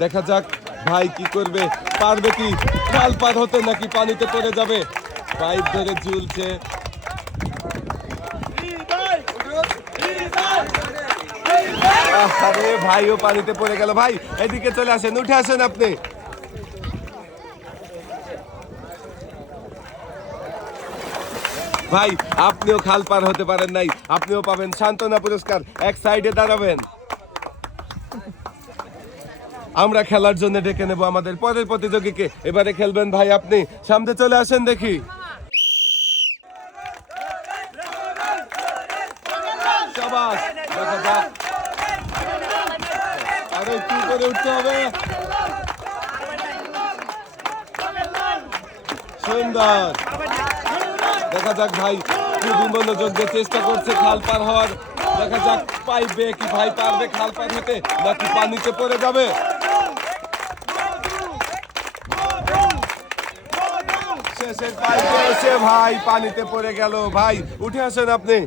দেখা যাক ভাই কি করবে, পারবে কি খাল পার হতে নাকি পানিতে পড়ে যাবে। পাইপ ধরে ঝুলছে। আরে ভাইও পানিতে পড়ে গেল। ভাই এদিকে চলে আসেন, উঠে আসেন আপনি। ভাই আপনিও খাল পার হতে পারেন নাই, আপনিও পাবেন সান্ত্বনা পুরস্কার। এক সাইডে দাঁড়াবেন। আমরা খেলার জন্য ডেকে নেব আমাদের পরের প্রতিযোগীকে। এবারে খেলবেন ভাই আপনি, সামনে চলে আসেন দেখি। শাবাশ, দেখা যাক। আরে একটু করে উঠতে হবে। সুন্দর, দেখা যাক ভাই খুবই মনোযোগ দিয়ে চেষ্টা করছে খাল পার হওয়ার। দেখা যাক পাইবে কি ভাই, পারবে খাল পার হতে নাকি পানিতে পড়ে যাবে। শেষের পাইপে এসে ভাই পানিতে পড়ে গেল। ভাই উঠে আসেন আপনি,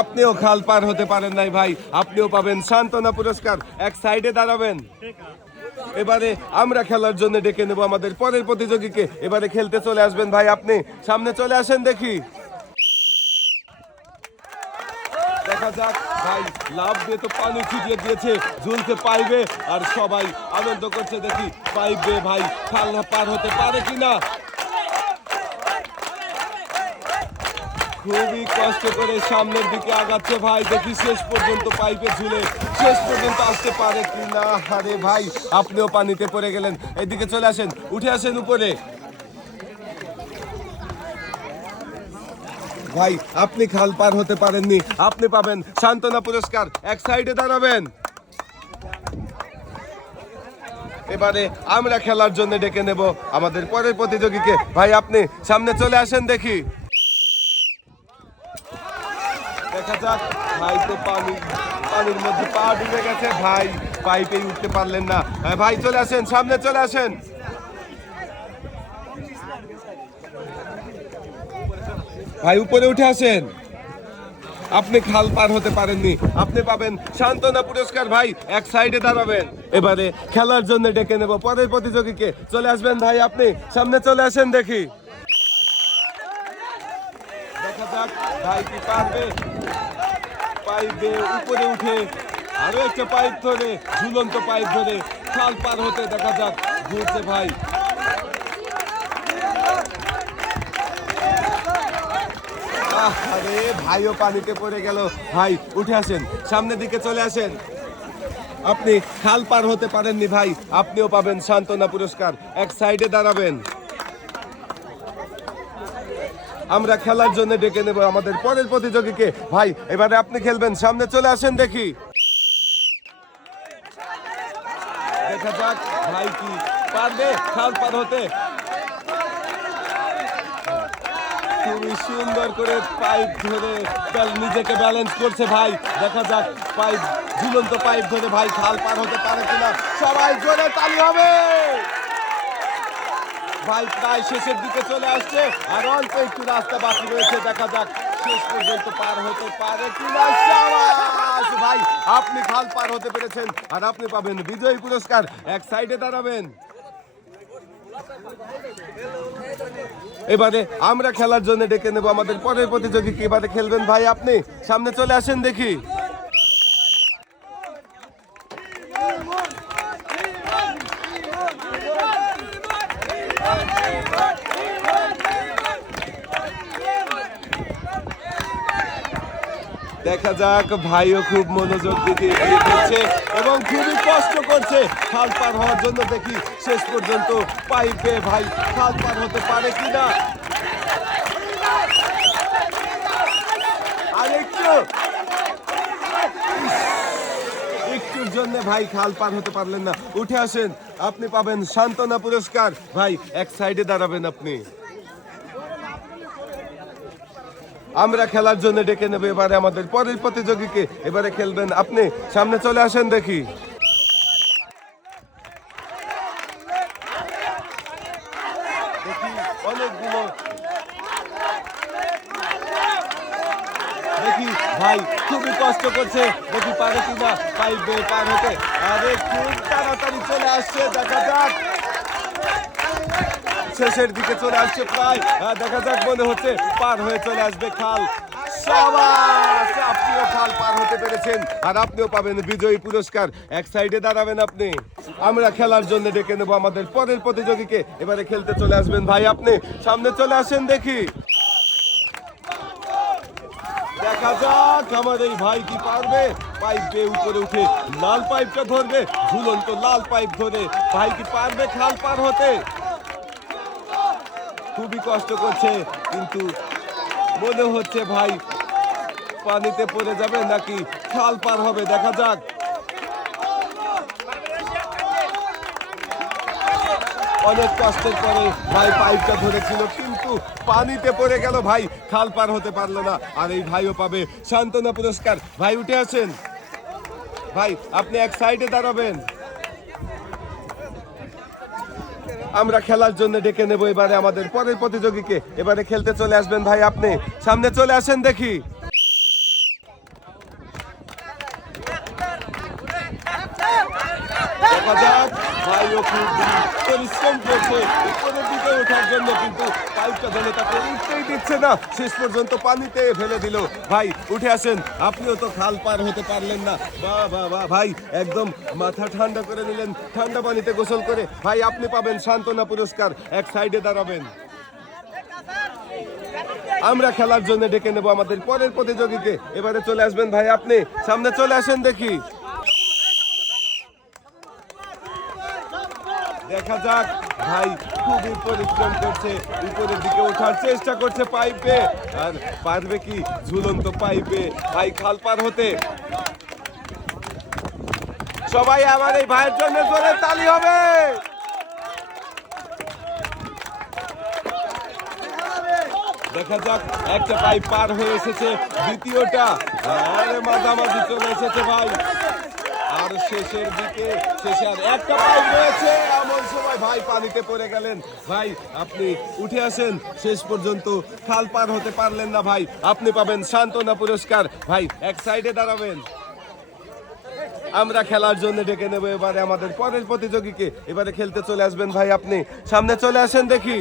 আপনিও খাল পার হতে পারেন নাই ভাই, আপনিও পাবেন সান্ত্বনা পুরস্কার। এক সাইডে দাঁড়াবেন। এবারে আমরা খেলার জন্য ডেকে নেব আমাদের পরের প্রতিযোগীকে। এবারে খেলতে চলে আসবেন ভাই আপনি, সামনে চলে আসেন দেখি। দেখা যাক ভাই লাভ দিয়ে তো পানি ছিটিয়ে দিয়েছে, ঝুলতে পাইবে আর সবাই আনন্দ করছে। দেখি পাইবে ভাই খাল পার হতে পারে কিনা। খুবই কষ্ট করে সামনের দিকে আগাচ্ছে ভাই, দেখি শেষ পর্যন্ত পাইপে ঝুলে শেষ পর্যন্ত আসতে পারে কিনা। আরে ভাই আপনিও পানিতে পড়ে গেলেন, এদিকে চলে আসেন, উঠে আসেন উপরে। ভাই আপনি খাল পার হতে পারেননি, আপনি পাবেন সান্ত্বনা পুরস্কার। এক সাইডে দাঁড়াবেন। এবারে আমরা খেলার জন্য ডেকে নেব আমাদের পরের প্রতিযোগীকে। ভাই আপনি সামনে চলে আসেন দেখি। দেখা যাক ভাই তো পানির মধ্যে পা ডুবে গেছে ভাই, পাইপে উঠতে পারলেন না। ভাই চলে আসেন, সামনে চলে আসেন। ভাই উপরে উঠে আসেন, আপনি খাল পার হতে পারেননি, আপনি পাবেন সান্ত্বনা পুরস্কার। ভাই এক সাইডে দাঁড়াবেন। এবারে খেলার জন্য ডেকে নেব পরের প্রতিযোগীকে। চলে আসবেন ভাই আপনি, সামনে চলে আসেন দেখি। দেখা যাক ভাই কি পারবে। পাইপে উপরে উঠে আরো একটা পাইপ ধরে, ঝুলন্ত পাইপ ধরে খাল পার হতে দেখা যাক ঘুরছে ভাই। আরে ভাইও পানিতে পড়ে গেল। ভাই উঠে আসেন, সামনের দিকে চলে আসেন। আপনি খাল পার হতে পারেননি ভাই, আপনিও পাবেন সান্ত্বনা পুরস্কার। এক সাইডে দাঁড়াবেন। আমরা খেলার জন্য ডেকে নেব আমাদের পরের প্রতিযোগীকে। ভাই এবারে আপনি খেলবেন, সামনে চলে আসেন দেখি। দেখা যাক ভাই কি পারবে খাল পার হতে। খুবই সুন্দর করে পাইপ ধরে নিজেকে ব্যালেন্স করছে ভাই। দেখা যাক পাইপ, ঝুলন্ত পাইপ ধরে ভাই খাল পার হতে পারে কিনা। সবাই জোরে তালি হবে। ভাই প্রায় শেষের দিকে চলে আসছে, আর অল্প একটু রাস্তা বাকি রয়েছে। দেখা যাক শেষ পর্যন্ত পার হতে পারে কিনা। শাবাশ ভাই আপনি খাল পার হতে পেরেছেন, আর আপনি পাবেন বিজয়ী পুরস্কার। এক সাইডে দাঁড়াবেন। এবারে আমরা খেলার জন্য ডেকে নেব আমাদের পরের প্রতিযোগীকে। এবারে খেলবেন ভাই আপনি, সামনে চলে আসেন দেখি। দেখা যাক ভাইও খুব মনোযোগ দিয়ে খেলছে এবং খুবই কষ্ট করছে খাল পার হওয়ার জন্য। দেখি শেষ পর্যন্ত পাইপে ভাই খাল পার হতে পারে কিনা। আর একটুর জন্য ভাই খাল পার হতে পারলেন না। উঠে আসেন, আপনি পাবেন সান্ত্বনা পুরস্কার। ভাই এক সাইডে দাঁড়াবেন আপনি। আমরা খেলার জন্য ডেকে নেব এবারে আমাদের পরের প্রতিযোগীকে। এবারে খেলবেন আপনি, সামনে চলে আসেন দেখি। অনেকগুলো দেখি ভাই খুবই কষ্ট করছে, দেখি পারে কিনা পাইপ বেয়ে পার হতে। আরে খুব তাড়াতাড়ি চলে আসছে, দেখা যাক শেষের দিকে চলে আসছে প্রায়। দেখা যাক, মনে হচ্ছে পার হয়ে চলে আসবে খাল। সাবাস, আপনিও খাল পার হতে পেরেছেন আর আপনিও পাবেন বিজয়ী পুরস্কার। এক সাইডে দাঁড়াবেন আপনি। আমরা খেলার জন্য ডেকে নেবো আমাদের পরের প্রতিযোগীকে। এবারে খেলতে চলে আসবেন ভাই আপনি, সামনে চলে আসেন দেখি। দেখা যাক আমার এই ভাই কি পারবে। পাইপ বেয়ে উপরে উঠে লাল পাইপটা ধরবে, ঝুলন্ত লাল পাইপ ধরে ভাই কি পারবে খাল পার হতে? খুবই কষ্ট করছে, কিন্তু মনে হচ্ছে ভাই পানিতে পড়ে যাবে নাকি খাল পার হবে, দেখা যাক। অনেক কষ্টের পরে ভাই পাইপটা ধরেছিল, কিন্তু পানিতে পড়ে গেল ভাই, খাল পার হতে পারলো না। আর এই ভাইও পাবে সান্ত্বনা পুরস্কার। ভাই উঠে আসেন ভাই, আপনি এক সাইডে দাঁড়াবেন। আমরা খেলার জন্য ডেকে নেব এবারে আমাদের পরের প্রতিযোগীকে। এবারে খেলতে চলে আসবেন ভাই আপনি, সামনে চলে আসেন দেখি। দেখা যাক, ভাইও খুব পরিশ্রম করছে উপরের দিকে ওঠার জন্য, কিন্তু পাইপটা ধরে তাকে উঠতেই দিচ্ছে না, শেষ পর্যন্ত পানিতে ফেলে দিল। ভাই উঠে আসেন, আপনিও তো খাল পার হতে পারলেন না। বাহ বাহ বাহ ভাই, একদম মাথা ঠান্ডা করে নিলেন ঠান্ডা পানিতে গোসল করে। ভাই আপনি পাবেন সান্ত্বনা পুরস্কার, এক সাইডে দাঁড়াবেন। আমরা খেলার জন্য ডেকে নেব আমাদের পরের প্রতিযোগীকে। এবারে চলে আসবেন ভাই আপনি, সামনে চলে আসেন দেখি। দেখা যাক, ভাই খুবই পরিশ্রম করছে, উপরের দিকে ওঠার চেষ্টা করছে পাইপে। আর পারবে কি ঝুলন্ত পাইপে ভাই খাল পার হতে? সবাই আমার এই ভাইয়ের জন্য জোরে তালি হবে। দেখা যাক, একটা পাইপ পার হয়ে এসেছে, দ্বিতীয়টা আরে মাঝামাঝি চলে এসেছে ভাই। আর শেষের দিকে শেষে আর একটা পাইপ রয়েছে, এমন সময় ভাই পানিতে পড়ে গেলেন। ভাই আপনি উঠে আসেন, শেষ পর্যন্ত খাল পার হতে পারলেন না ভাই, আপনি পাবেন সান্ত্বনা পুরস্কার। ভাই এক সাইডে দাঁড়াবেন। আমরা খেলার জন্য ডেকে নেব এবারে আমাদের পরের প্রতিযোগীকে। এবারে খেলতে চলে আসবেন ভাই আপনি, সামনে চলে আসেন দেখি।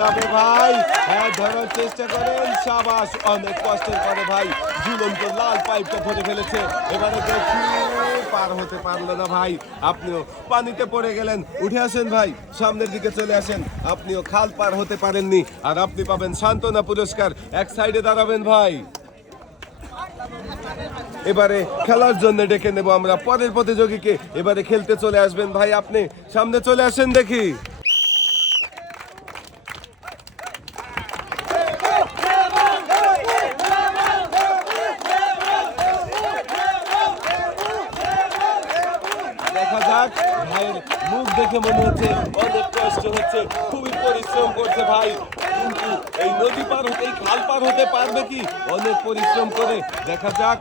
যাবে ভাই, হ্যাঁ ধরার চেষ্টা করেন, সাবাস। অনেক কষ্টের পরে ভাই ঝুলন্ত লাল পাইপটা ধরে ফেলেছে। এবারে দেখি পার হতে পারলো না ভাই, আপনিও পানিতে পড়ে গেলেন। উঠে আসেন ভাই, সামনের দিকে চলে আসেন, আপনিও খাল পার হতে পারেননি আর আপনি পাবেন সান্ত্বনা পুরস্কার। এক সাইডে দাঁড়াবেন ভাই। এবারে খেলার জন্য ডেকে নেব আমরা পরের প্রতিযোগীকে। এবারে খেলতে চলে আসবেন ভাই আপনি, সামনে চলে আসেন দেখি। দেখা যাক, ভাইয়ের মুখ দেখে মনে হচ্ছে অনেক কষ্ট হচ্ছে, খুবই পরিশ্রম করছে ভাই, কিন্তু এই নদী পার হতে, এই খাল পার হতে পারবে কি? অনেক পরিশ্রম করে। দেখা যাক,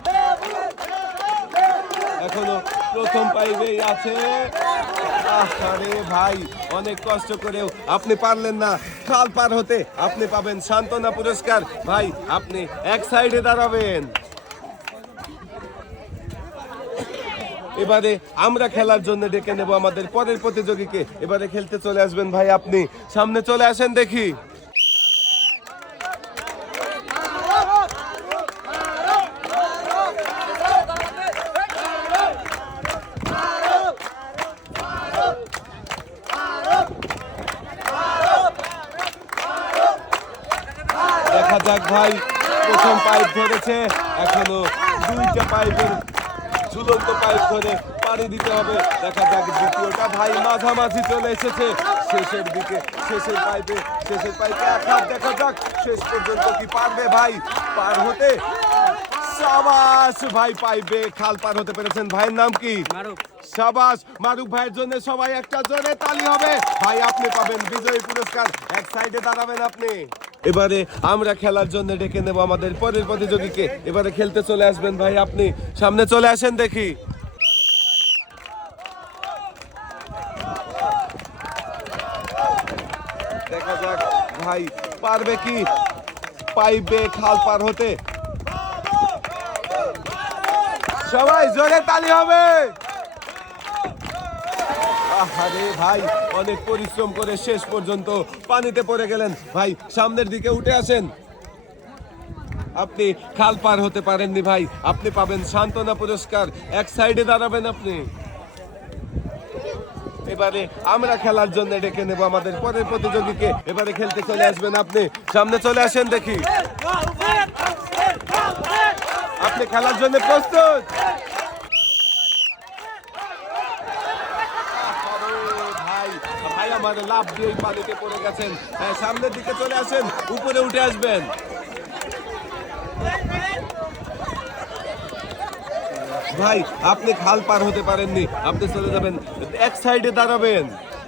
এখনো প্রথম পাইবেই আছে। আরে ভাই অনেক কষ্ট করেও আপনি পারলেন না খাল পার হতে, আপনি পাবেন সান্ত্বনা পুরস্কার। ভাই আপনি এক সাইডে দাঁড়াবেন। এবারে আমরা খেলার জন্য ডেকে নেব আমাদের পরের প্রতিযোগীকে। এবারে খেলতে চলে আসবেন ভাই আপনি, সামনে চলে আসেন দেখি। দেখা যাক ভাই, প্রথম পাইপ ধরেছে, এখনো দুইটা পাইপের ঝুলন্ত পাইপ ধরে পানি দিতে হবে। দেখা যাক দ্বিতীয়টা ভাই মাঝামাঝি চলে এসেছে, শেষের দিকে শেষের পাইপে এক হাত। দেখা যাক শেষ পর্যন্ত কি পারবে ভাই পার হতে? সাবাস ভাই, পাইপে খাল পার হতে পেরেছেন। ভাইয়ের নাম কি? সাবাস, মারুফ ভাইয়ের জন্য সবাই একটা জোরে তালি হবে। ভাই আপনি পাবেন বিজয়ী পুরস্কার, এক সাইডে দাঁড়াবেন আপনি। এবারে আমরা খেলার জন্য ডেকে নেব আমাদের পরের প্রতিযোগীকে। এবারে খেলতে চলে আসবেন ভাই আপনি, সামনে চলে আসেন দেখি। দেখা যাক ভাই পারবে কি পাইবে খাল পার হতে। সবাই জোরে তালি হবে। আরে ভাই অনেক পরিশ্রম করে শেষ পর্যন্ত পানিতে পড়ে গেলেন। ভাই সামনের দিকে উঠে আসেন। আপনি খাল পার হতে পারেননি ভাই, আপনি পাবেন সান্ত্বনা পুরস্কার। এক সাইডে দাঁড়াবেন আপনি। এবারে আমরা খেলার জন্য ডেকে নেব আমাদের পরের প্রতিযোগীকে। এবারে খেলতে চলে আসবেন আপনি, সামনে চলে আসেন দেখি। আপনি খেলার জন্য প্রস্তুত? ভাই ভাই আমার লাভ দিয়ে পানিতে পড়ে গেছেন। সামনের দিকে চলে আসেন, উপরে উঠে আসবেন। ভাই আপনি খাল পার হতে পারেননি, আপনি চলে যাবেন এক সাইডে দাঁড়াবেন।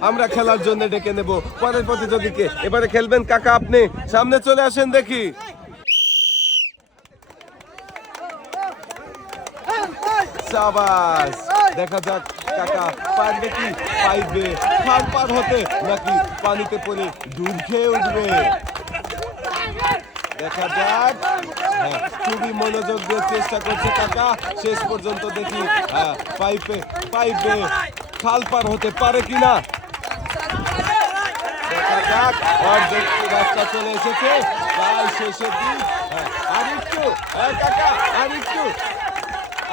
আমরা খেলার জন্য ডেকে নেব পরের প্রতিযোগীকে। এবারে খেলবেন কাকা, আপনি সামনে চলে আসেন দেখি। শাবাশ, দেখা যাক কাকা পারবে কি পাইবে খাল পার হতে, নাকি পানিতে পড়ে ডুব খেয়ে উঠবে। দেখা যাক। খুবই মনোযোগ দিয়ে চেষ্টা করছে কাকা, শেষ পর্যন্ত দেখি পাইবে খাল পার হতে পারে কিনা। দেখা যাক, অর্ধেক রাস্তা চলে এসেছে, প্রায় শেষের দিক। আরেকটু কাকা,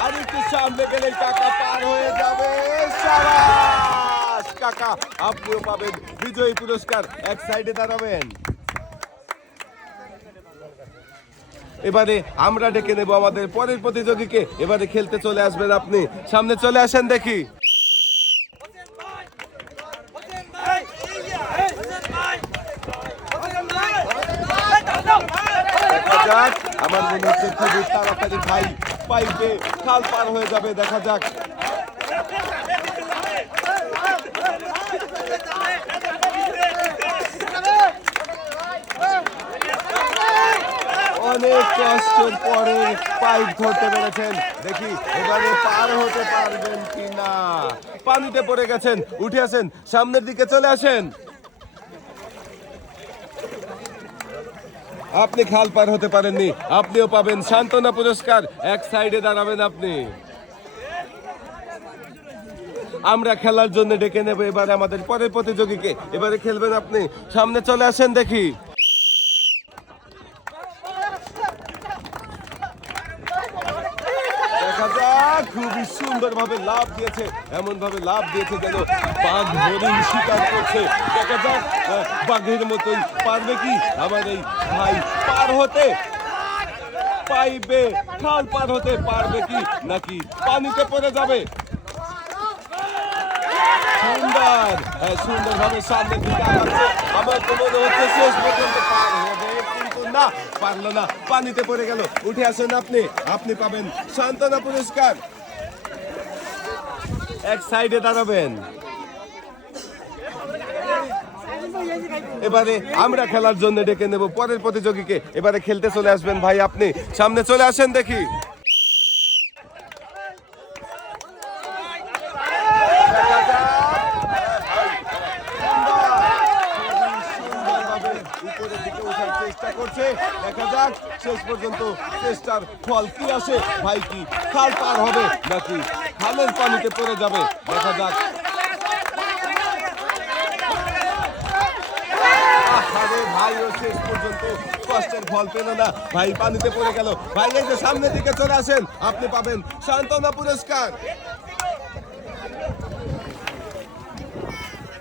আরেকটু সামনে গেলে কাকা পার হয়ে যাবে। শাবাশ কাকা, আপনিও পাবেন বিজয়ী পুরস্কার। এক সাইডে দাঁড়াবেন। এবারে আমরা ডেকে নেব আমাদের পরের প্রতিযোগীকে। এবারে খেলতে চলে আসবেন আপনি, সামনে চলে আসেন দেখি। দেখা যাক, আমার মনে হচ্ছে খুবই তাড়াতাড়ি ভাই পাইবে খাল পার হয়ে যাবে। দেখা যাক। অনেক কষ্টের পরে পাইপ ধরতে পেরেছেন, দেখি এবারে পার হতে পারবেন কিনা। পানিতে পড়ে গেছেন, উঠে আসেন, সামনের দিকে চলে আসেন। আপনি খাল পার হতে পারেননি, আপনিও পাবেন সান্ত্বনা পুরস্কার। এক সাইডে দাঁড়াবেন আপনি। আমরা খেলার জন্য ডেকে নেব এবারে আমাদের পরের প্রতিযোগীকে। এবারে খেলবেন আপনি, সামনে চলে আসেন দেখি। খুবই সুন্দর ভাবে লাভ দিয়েছে, এমন ভাবে লাভ দিয়েছে যেন বাঘ হরিণ শিকার করছে। দেখা যাক বাঘের মতন পারবে কি আমার এই ভাই পার হতে, পাইবে খাল পার হতে পারবে কি, নাকি পানিতে পড়ে যাবে। সুন্দর সুন্দর ভাবে সামনের দিকে আগাচ্ছে। আমার তো মনে হচ্ছে শেষ পর্যন্ত পার হবে, কিন্তু না, পারলো না, পানিতে পড়ে গেল। উঠে আসেন আপনি, আপনি পাবেন সান্ত্বনা পুরস্কার। এক সাইডে দাঁড়াবেন। এবারে আমরা খেলার জন্য ডেকে নেব পরের প্রতিযোগীকে। এবারে খেলতে চলে আসবেন ভাই, আপনি সামনে চলে আসেন দেখি। উপরের দিকে ওঠার চেষ্টা করছে, দেখা যাক শেষ পর্যন্ত চেষ্টার ফল কি আসে। ভাই কি খাল পার হবে, নাকি খালের পানিতে পড়ে যাবে। দেখা যাক। আরে ভাইও শেষ পর্যন্ত কষ্টের ফল পেল না, ভাই পানিতে পড়ে গেল। ভাই এই যে সামনের দিকে চলে আসেন, আপনি পাবেন সান্ত্বনা পুরস্কার।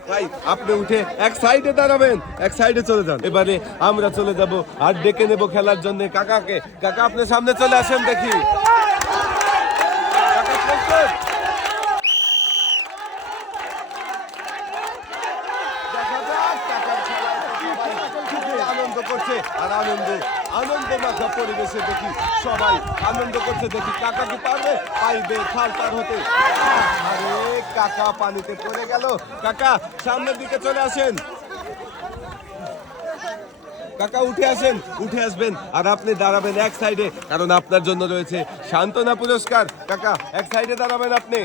ভাই আপনি উঠে এক সাইডে দাঁড়াবেন, এক সাইডে চলে যান। এবারে আমরা চলে যাব আর ডেকে নেব খেলার জন্য কাকাকে। কাকা আপনি সামনে চলে আসেন দেখি। আনন্দ করছে, আর আনন্দ মাখা পরিবেশে দেখি সবাই আনন্দ করছে। দেখি কাকা কি পারবে পাইবে খাল পার হতে। আরে কাকা পানিতে পড়ে গেল। কাকা সামনের দিকে চলে আসেন। কাকা উঠে আসেন, উঠে আসবেন, আর আপনি দাঁড়াবেন এক সাইডে, কারণ আপনার জন্য রয়েছে সান্ত্বনা পুরস্কার। কাকা এক সাইডে দাঁড়াবেন আপনি।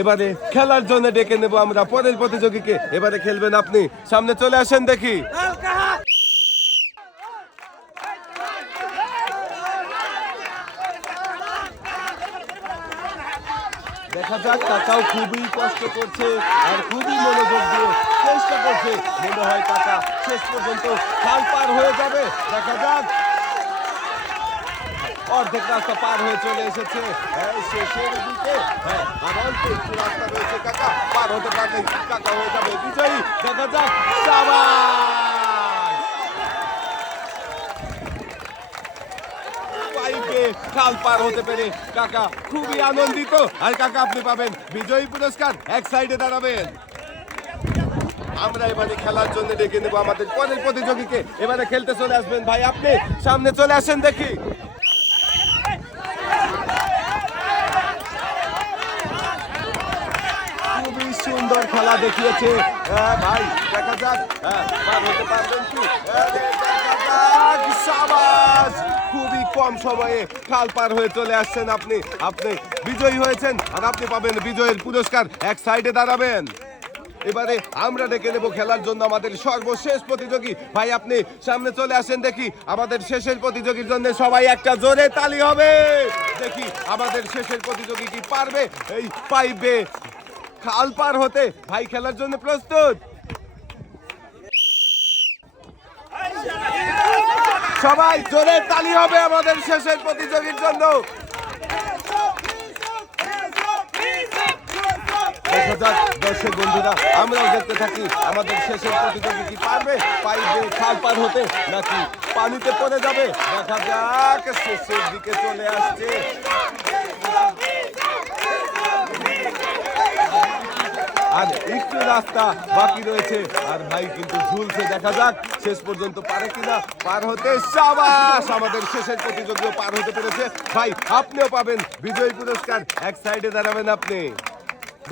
এবারে খেলার জন্য ডেকে নেব আমরা পরের প্রতিযোগীকে। এবারে খেলবেন আপনি, সামনে চলে আসেন দেখি। দেখা যাক, কাকাও খুবই কষ্ট করছে আর খুবই মনোযোগ দিয়ে চেষ্টা করছে। মনে হয় কাকা শেষ পর্যন্ত খাল পার হয়ে যাবে। দেখা যাক, অর্ধেক রাস্তা পার হয়ে চলে এসেছে শেষের দিকে। আর অল্প একটু রাস্তা রয়েছে, কাকা পার হতে পারলে কাকা হয়ে যাবে বিজয়ী। দেখা যাক, খাল পার হতে পেরে কাকা খুবই আনন্দিত। আর কাকা আপনি পাবেন বিজয়ী পুরস্কার, এক সাইডে দাঁড়াবেন। আমরা এবারে খেলার জন্য ডেকে নেবো আমাদের পরের প্রতিযোগীকে। এবারে খেলতে চলে আসবেন ভাই, আপনি সামনে চলে আসেন দেখি। খুবই সুন্দর খেলা দেখিয়েছে ভাই। দেখা যাক পার হতে পারবেন কি। সাবাস, খুবই কম সময়ে খাল পার হয়ে চলে আসছেন আপনি। আপনি বিজয়ী হয়েছেন আর আপনি পাবেন বিজয়ের পুরস্কার, এক সাইডে দাঁড়াবেন। এবারে আমরা ডেকে নেব খেলার জন্য আমাদের সর্বশেষ প্রতিযোগী। ভাই আপনি সামনে চলে আসেন দেখি। আমাদের শেষের প্রতিযোগীর জন্য সবাই একটা জোরে তালি হবে। দেখি আমাদের শেষের প্রতিযোগী কি পারবে এই পাইবে খাল পার হতে। ভাই খেলার জন্য প্রস্তুত? সবাই জোরে তালি হবে আমাদের শেষের প্রতিযোগীর জন্য। দেখা যাক দর্শক বন্ধুরা, আমরাও দেখতে থাকি আমাদের শেষের প্রতিযোগী কি পারবে পাইবে খাল পার হতে নাকি পানিতে পড়ে যাবে। দেখা যাক, শেষের দিকে চলে আসছে। আর একটু রাস্তা বাকি রয়েছে আর ভাই কিন্তু ঝুলছে। দেখা যাক শেষ পর্যন্ত পারে কিনা পার হতে। সাবাস, আমাদের শেষের প্রতিযোগীও পার হতে পেরেছে। ভাই আপনিও পাবেন বিজয়ী পুরস্কার, এক সাইডে দাঁড়াবেন আপনি।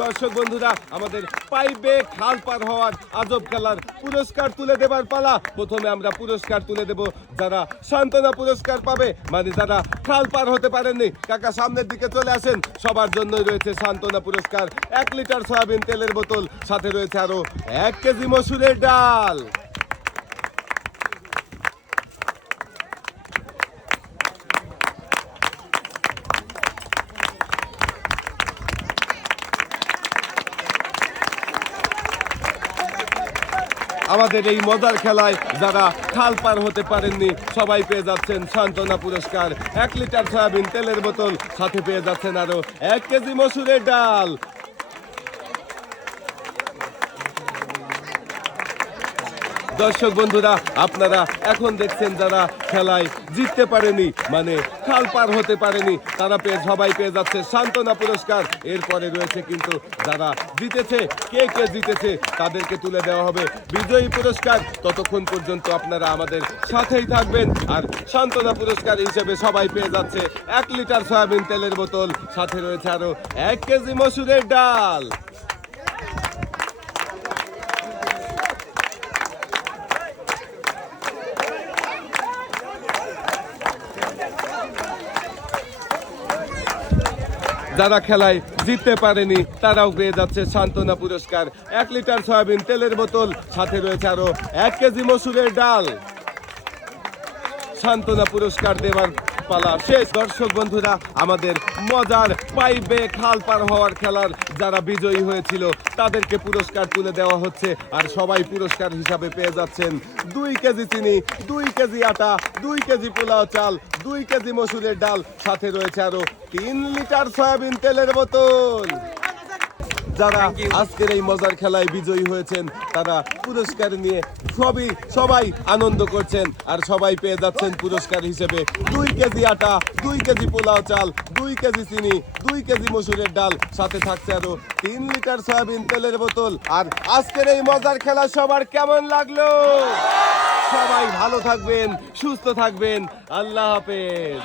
দর্শক বন্ধুরা, আমাদের পাইবে খাল পার হওয়ার আজব খেলার পুরস্কার তুলে দেবার পালা। প্রথমে আমরা পুরস্কার তুলে দেব যারা সান্ত্বনা পুরস্কার পাবে, মানে যারা খাল পার হতে পারেননি। কাকা সামনের দিকে চলে আসেন। সবার জন্যই রয়েছে সান্ত্বনা পুরস্কার, 1 লিটার সয়াবিন তেলের বোতল, সাথে রয়েছে আরো 1 কেজি মসুরের ডাল। আমাদের এই মজার খেলায় যারা খাল পার হতে পারেননি সবাই পেয়ে যাচ্ছেন সান্ত্বনা পুরস্কার, 1 লিটার সয়াবিন তেলের বোতল, সাথে পেয়ে যাচ্ছেন আরো 1 কেজি মসুরের ডাল। দর্শক বন্ধুরা, আপনারা এখন দেখছেন যারা খেলায় জিততে পারেনি, মানে খাল পার হতে পারেনি, তারা সবাই পেয়ে যাচ্ছে সান্ত্বনা পুরস্কার। এরপরে রয়েছে কিন্তু যারা জিতেছে, কে কে জিতেছে তাদেরকে তুলে দেওয়া হবে বিজয়ী পুরস্কার। ততক্ষণ পর্যন্ত আপনারা আমাদের সাথেই থাকবেন। আর সান্ত্বনা পুরস্কার হিসেবে সবাই পেয়ে যাচ্ছে 1 লিটার সয়াবিন তেলের বোতল, সাথে রয়েছে আরো 1 কেজি মসুরের ডাল। যারা খেলায় জিততে পারেনি তারাও পেয়ে যাচ্ছে সান্ত্বনা পুরস্কার, 1 লিটার সয়াবিন তেলের বোতল, সাথে রয়েছে আরো 1 কেজি মসুরের ডাল। সান্ত্বনা পুরস্কার দেওয়ার পালা শেষ। দর্শক বন্ধুরা, আমাদের মজার পাইবে খাল পার হওয়ার খেলার যারা বিজয়ী হয়েছিল তাদেরকে পুরস্কার তুলে দেওয়া হচ্ছে। আর সবাই পুরস্কার হিসাবে পেয়ে যাচ্ছেন 2 কেজি চিনি, 2 কেজি আটা, 2 কেজি পোলাও চাল, 2 কেজি মসুরের ডাল, সাথে রয়েছে আরো 3 লিটার সয়াবিন তেলের বোতল। যারা আজকের এই মজার খেলায় বিজয়ী হয়েছেন তারা পুরস্কার নিয়ে সবাই আনন্দ করছেন। আর সবাই পেয়ে যাচ্ছেন পুরস্কার হিসেবে 2 কেজি আটা, 2 কেজি পোলাও চাল, 2 কেজি চিনি, 2 কেজি মসুরের ডাল, সাথে থাকছে আরো 3 লিটার সয়াবিন তেলের বোতল। আর আজকের এই মজার খেলা সবার কেমন লাগলো? সবাই ভালো থাকবেন, সুস্থ থাকবেন। আল্লাহ হাফেজ।